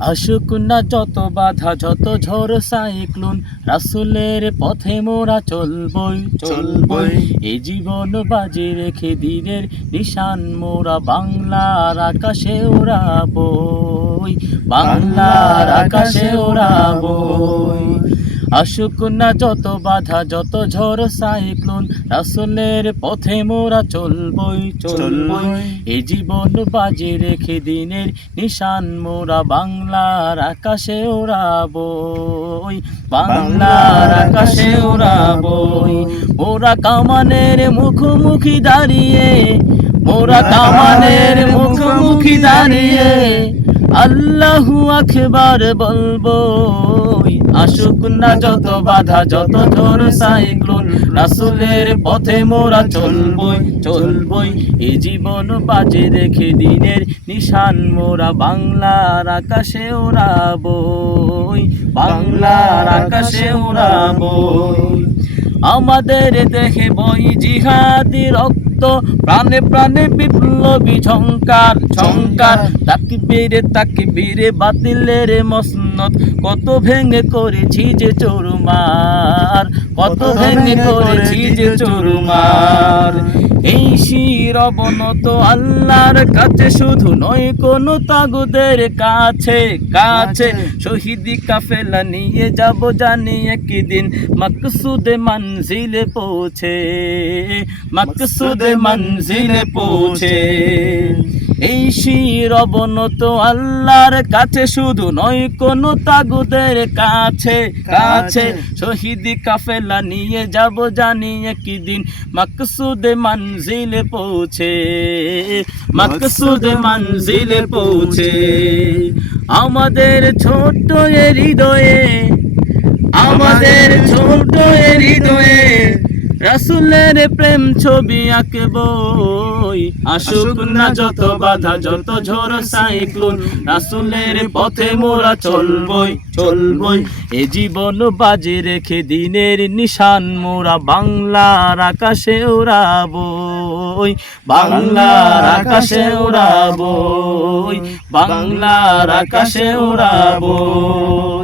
আসুক না যত বাধা যত ঝড় সাইক্লোন, রাসূলের পথে মোরা চলবই চলবই। এই জীবন বাজি রেখে দিনের নিশান মোরা বাংলার আকাশে ওড়াবই, বাংলার আকাশে ওড়াবই। আসুক না যত বাধা যত ঝড় সাইক্লোন, রাসূলের পথে মোরা চলবই চলবই। এই জীবন বাজি রেখে দিনের নিশান মোরা বাংলার আকাশে ওড়াবই, বাংলার আকাশে ওড়াবই। মোরা কামানের মুখোমুখি দাঁড়িয়ে, মোরা কামানের মুখোমুখি দাঁড়িয়ে আল্লাহু আকবার বলবো। আসুক না যত বাধা যত ঝড় সাইক্লোন, রাসূলের পথে মোরা চলবই চলবই। এই জীবন বাজি রেখে দিনের নিশান মোরা বাংলার আকাশে ওড়াবই, বাংলার আকাশে ওড়াবই। আমাদের দেহে বই জিহাদি রক্ত, প্রাণে প্রাণে বিপ্লবী ঝংকার ঝংকার। তাকবীরে তাকবীরে বাতিলের মসনদ, কত ভেঙে করেছি যে চুরমার, কত ভেঙে করেছি যে চুরমার। এই শির অবনত আল্লাহর কাছে শুধু নয় কোনো তাগুদের কাছে কাছে। শহীদি কাফেলা নিয়ে যাব জানি একদিন মকসুদে মঞ্জিলে পৌঁছে, মকসুদে মঞ্জিলে পৌঁছে। এই শির অবনত আল্লাহর কাছে শুধু নয় কোনো তাগুদের কাছে কাছে। শহীদি কাফেলা নিয়ে যাব জানি একদিন মকসুদে মঞ্জিলে পৌঁছে, মকসুদে মঞ্জিলে পৌঁছে। আমাদের ছোট্ট এ হৃদয়ে, আমাদের ছোট্ট এ হৃদয়ে রাসূলের প্রেম ছবি আঁকবই। আসুক না যত বাধা যত ঝড় সাইক্লোন, রাসূলের পথে মোরা চলবই চলবই। এ জীবন বাজি রেখে দিনের নিশান মোরা বাংলার আকাশে ওড়াবই, বাংলার আকাশে ওড়াবই, বাংলার আকাশে ওড়াবই।